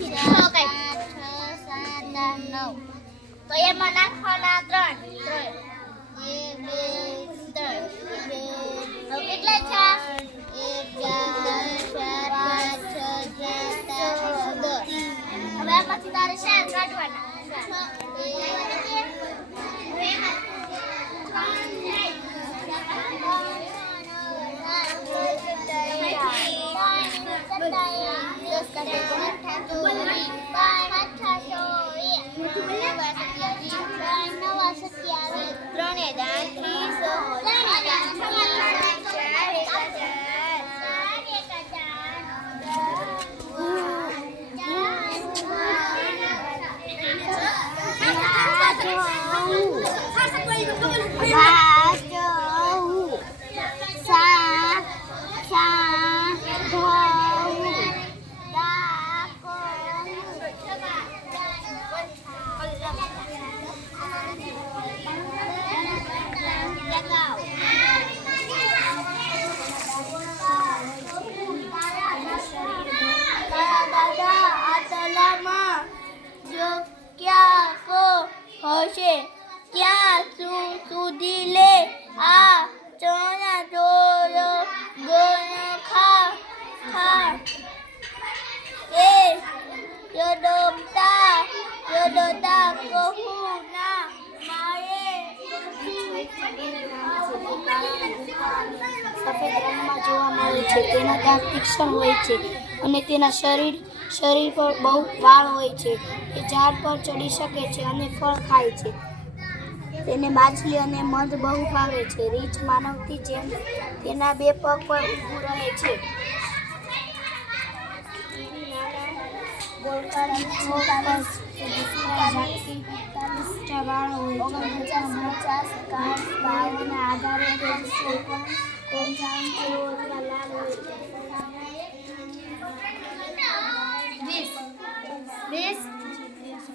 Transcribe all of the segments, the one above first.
માંથી 6 કઈ 6 7 8 9 તો એમાં નાખવાના 3 1 2 3 હવે કેટલા છે 1 2 3 4 5 6 7 8 9 હવે આમાંથી તારે 4 કાઢવાના ક્યાં સુધી લે આ ચોના ચોરો ગોળ ખા એ યદોતા કહું ના મારે સફેદ રંગમાં જોવા મળે છે. તેના દાંત તીક્ષ્ણ હોય છે અને તેના શરીર પર બહુ વાળ હોય છે. તે ઝાડ પર ચડી શકે છે અને ફળ ખાય છે. તેને માછલી અને મધ બહુ ભાવે છે. રીંછ માનવથી જેમ તેના 2 પગ પર ઊભું રહે છે.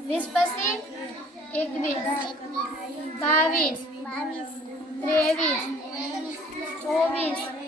વીસ પછી 21 22 23 24